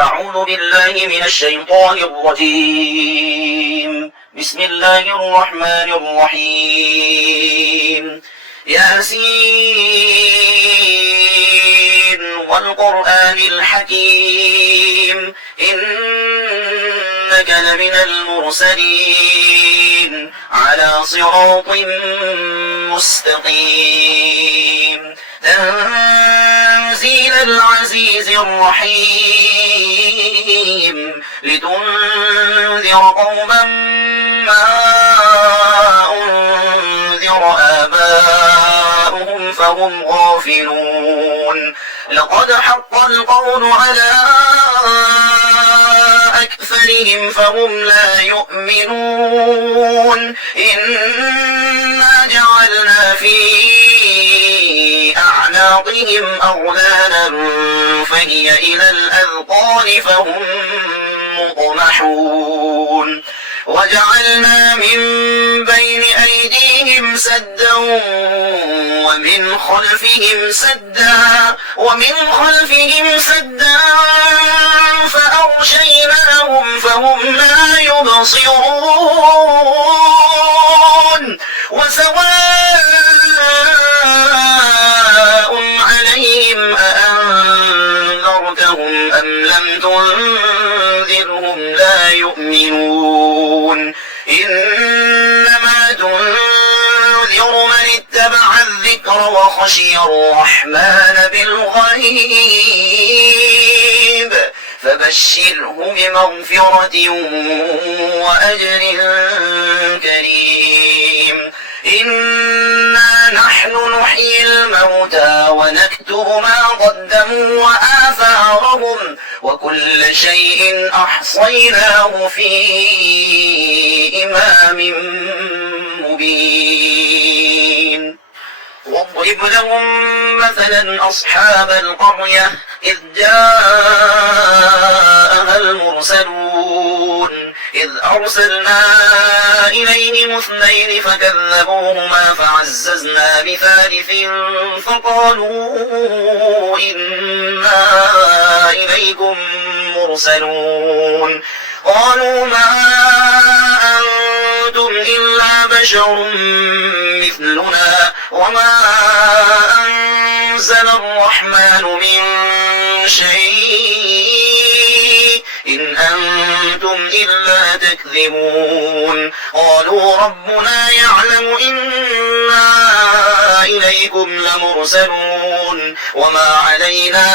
أعوذ بالله من الشيطان الرجيم. بسم الله الرحمن الرحيم. ياسين والقرآن الحكيم إنك لمن المرسلين على صراط مستقيم تنزيل العزيز الرحيم لتنذر قوما ما أنذر آباؤهم فهم غافلون لقد حق القول على أكثرهم فهم لا يؤمنون إنا جعلنا في أعناقهم أغلالا فهي إلى الأذقان فهم مطمحون وجعلنا من بين أيديهم سدا ومن خلفهم سدا فأغشيناهم فهم لا يبصرون وسواء عليهم أأنذرتهم أم لم تنذرهم لا يؤمنون إنما تنذر من اتبع الذكر وخشي الرحمن بالغيب فبشره بمغفرة وأجر كريم إنا نحن نحيي الموتى ونكتب ما قدموا وآثارهم وكل شيء أحصيناه في إمام مبين واضرب لهم مثلا أصحاب القرية إذ جاءها المرسلون إذ أرسلنا إليهم اثنين فكذبوهما فعززنا بثالث فقالوا إنا إليكم مرسلون قالوا ما أنتم إلا بشر مثلنا وما أنزل الرحمن من شيء إن أنتم إلا تكذبون قالوا ربنا يعلم إنا إليكم لمرسلون وما علينا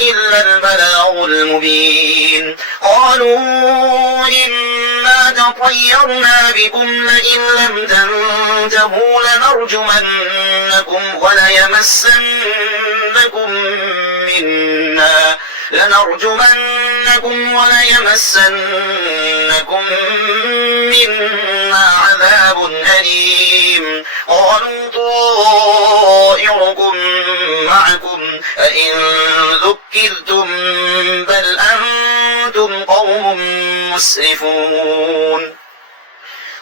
إلا البلاغ المبين قالوا إنا تطيرنا بكم لئن لم تنتهوا لنرجمنكم وليمسنكم منا عذاب أليم قالوا طائركم معكم أئن ذكرتم بل أنتم قوم مسرفون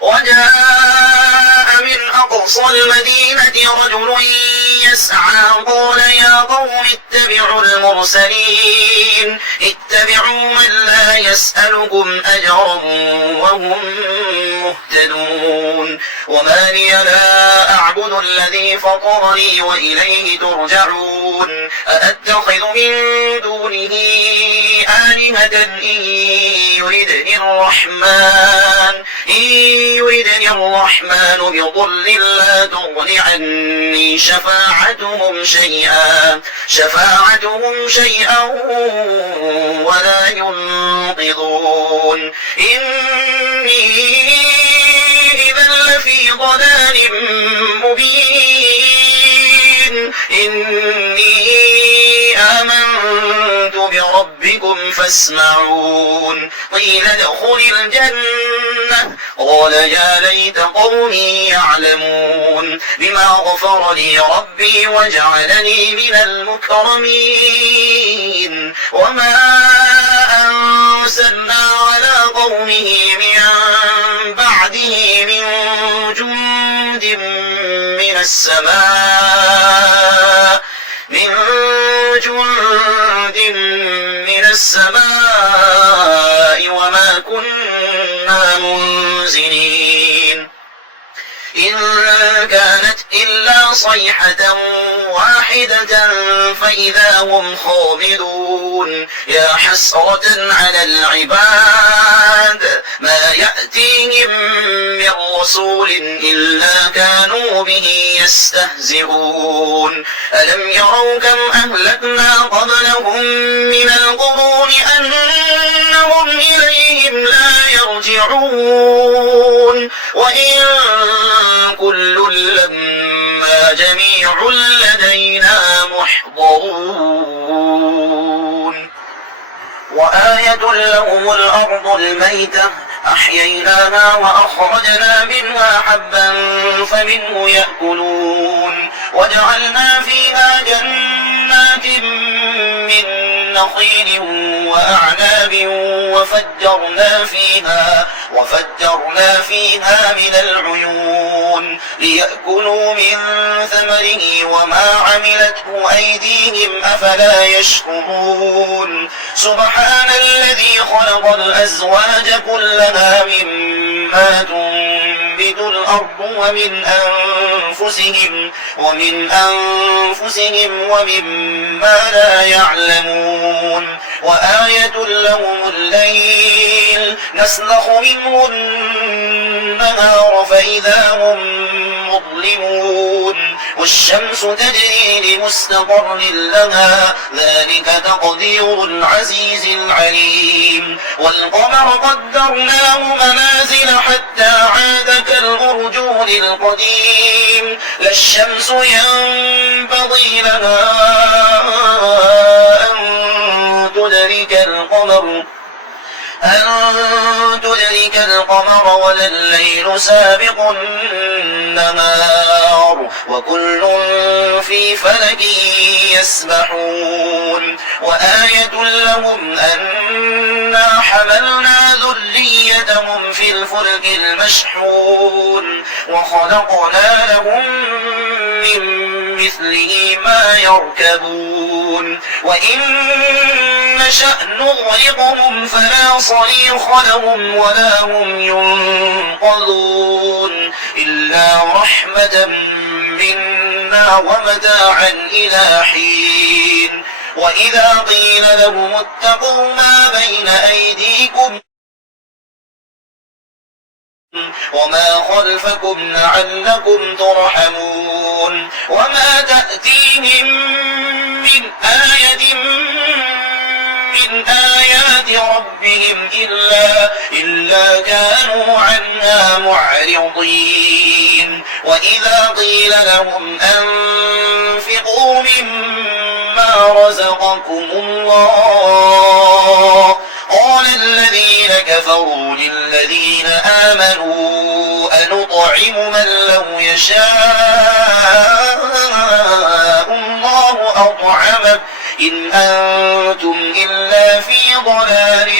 وجاء من أقصى المدينة رجل يسعى قال يا قوم اتبعوا المرسلين اتبعوا من لا يسألكم أجرا وهم مهتدون وما لي لا أعبد الذي فطرني وإليه ترجعون أأتخذ من دونه آلهة إن يردني الرحمن بضر لا تغن عني شفاعتهم شيئا ولا ينقذون إني إذا لفي ضلال مبين إني آمنت بربكم فاسمعون قيل ادخل الجنة قال يا ليت قومي يعلمون بما غفر لي ربي وجعلني من المكرمين وما أرسلنا على قومه من بعده من جند من السماء وما كنا منزلين إن كانت إلا صيحة واحدة فإذا هم خامدون يا حسرة على العباد ما يأتيهم من رسول إلا كانوا به يستهزئون ألم يروا كم أهلكنا قبلهم من القرون أنهم إليهم لا يرجعون وإن كل لما جميع لدينا محضرون وآية لهم الأرض الميتة أحييناها وأخرجنا منها حبا فمنه يأكلون وجعلنا فيها جنات من نخيل وأعناب وفجرنا فيها من العيون ليأكلوا من ثمره وما عملته أيديهم أفلا يشكرون سبحان الذي خلق الأزواج كلها مما تنبت الأرض ومن أنفسهم ومما لا يعلمون وآية لهم الليل نسلخ منه النهار فإذا هم مظلمون والشمس تجري لمستقر لها ذلك تقدير العزيز العليم والقمر قدرناه منازل حتى عاد كالأرجون القديم لا الشمس ينبغي لها أن تدرك القمر ولا الليل سابق النهار وكل في فلك يسبحون وآية لهم أنا حملنا ذريتهم في الفلك المشحون وخلقنا لهم من مثله ما يركبون وإن نشأ نغرقهم فلا صريخ لهم ولا هم ينقذون إلا رحمة منا ومتاعا إلى حين وإذا قيل لهم اتقوا ما بين أيديكم وما خلفكم لعلكم ترحمون وما تأتيهم من آية من آيات ربهم إلا كانوا عنها معرضين وإذا قيل لهم أنفقوا مما رزقكم الله قال الذين كفروا للذين آمنوا أنطعم من لو يشاء الله أطعمه إن أنتم إلا في ضلال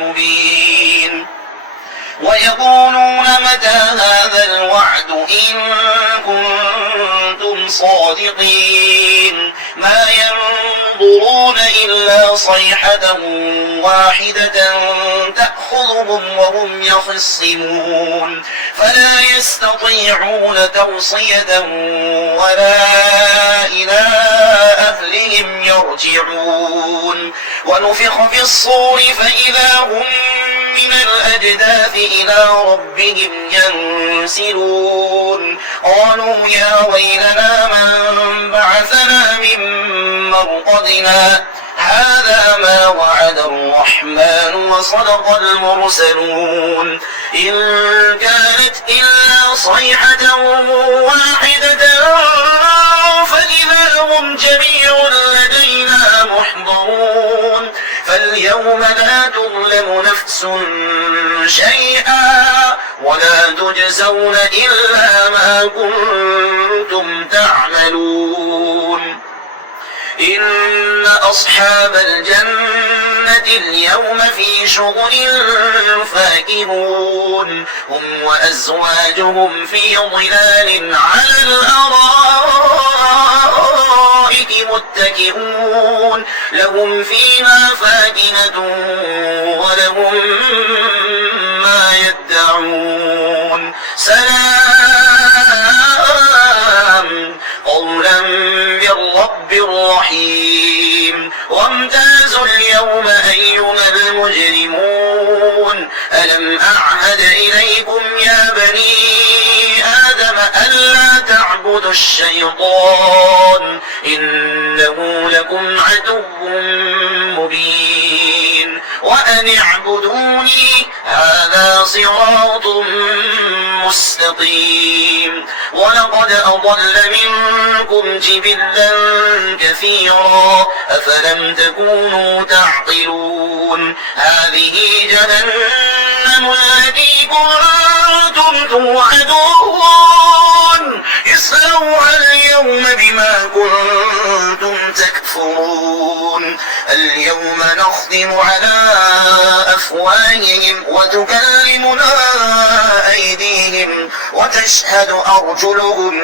مبين ويقولون متى هذا الوعد إن كنتم صادقين ما ينظرون إلا صيحة واحدة تأخذهم وهم يخصمون فلا يستطيعون توصية ولا إلى أهلهم يرجعون ونفخ في الصور فإذا هم من الأجداث إلى ربهم ينسلون قالوا يا ويلنا من بعثنا من مرقدنا هذا ما وعد الرحمن وصدق المرسلون إن كانت إلا صيحة واحدة فإذا هم جميع لدينا محضرون فاليوم لا تظلم نفس شيئا ولا تجزون إلا ما كنتم تعملون إن أصحاب الجنة اليوم في شغل فاكهون هم وأزواجهم في ظلال على الأرائك الأرائك متكئون لهم فيها فاكهة ولهم ما يدعون سلام قولا من رب رحيم وامتازوا اليوم أيها المجرمون ألم أعهد إليكم يا بني آدم ألا تعبدوا الشيطان إنه لكم عدو مبين وأن اعبدوني هذا صراط مستقيم ولقد أضل منكم جبلا كثيرا أفلم تكونوا تعقلون هذه جهنم التي كنتم توعدون اصلوها اليوم بما كنتم تكفرون اليوم نختم على أفواههم وتكلمنا أيديهم وتشهد أرجلهم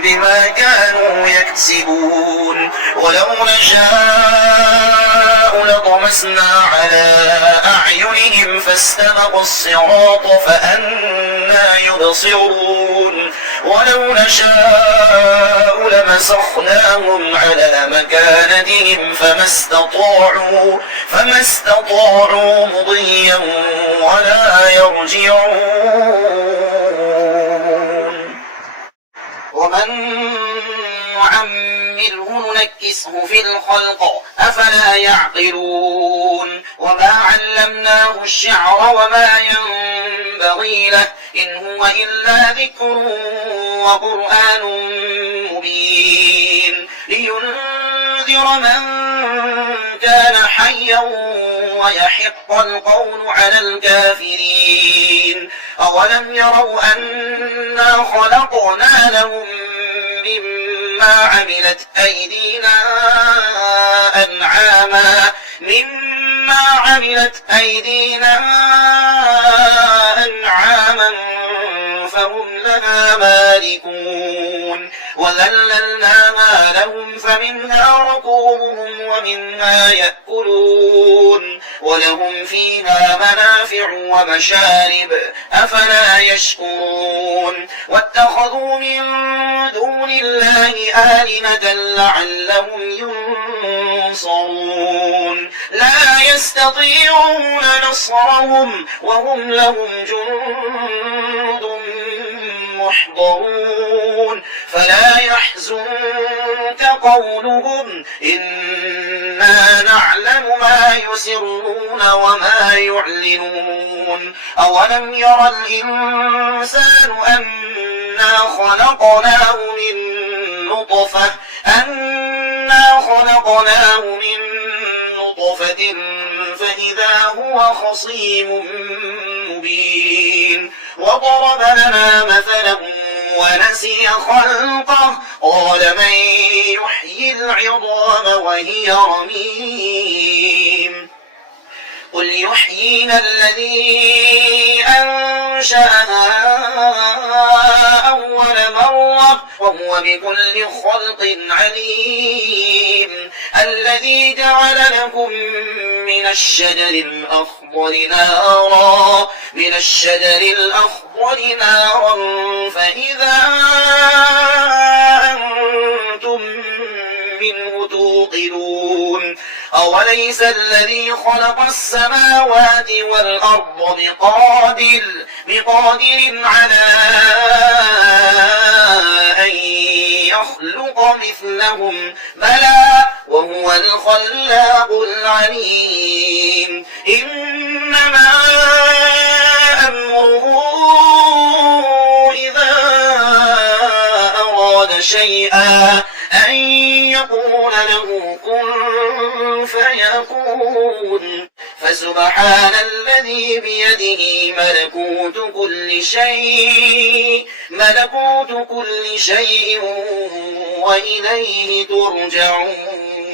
بما كانوا يكسبون ولو نشاء لطمسنا على أعينهم فاستبقوا الصراط فأنى يبصرون ولو نشاء لمسخناهم على مكانتهم فما استطاعوا مضيا ولا يرجعون ومن نعمره ننكسه في الخلق أفلا يعقلون وما علمناه الشعر وما ينبغي له إن هو إلا ذكر وقرآن مبين لينذر من كان حيا ويحق القول على الكافرين أولم يروا أنا خلقنا لهم مما عملت أيدينا أنعاما فهم لها مالكون وذللناها لهم فمنها ركوبهم ومنها يأكلون ولهم فيها منافع ومشارب أفلا يشكرون واتخذوا من دون الله آلهة لعلهم ينصرون لا يستطيعون نصرهم وهم لهم جند محضرون فلا يحزنك قولهم إنا نعلم ما يسرون وما يعلنون أولم ير الإنسان أنا خلقناه من نطفة فإذا هو خصيم مبين وضرب لنا مثلا ونسي خلقه قال من يحيي العظام وهي رميم قل يحييها الذي أنشأها أول مرة وهو بكل خلق عليم الذي جعل لكم من الشجر الأخضر نارا فإذا أنتم منه توقدون أوليس الذي خلق السماوات والأرض بقادر على أن يخلق مثلهم بلى وهو الخلاق العليم إنما أمره إذا أراد شيئا أن يقول له كن فيكون فسبحان الذي بيده ملكوت كل شيء وإليه ترجعون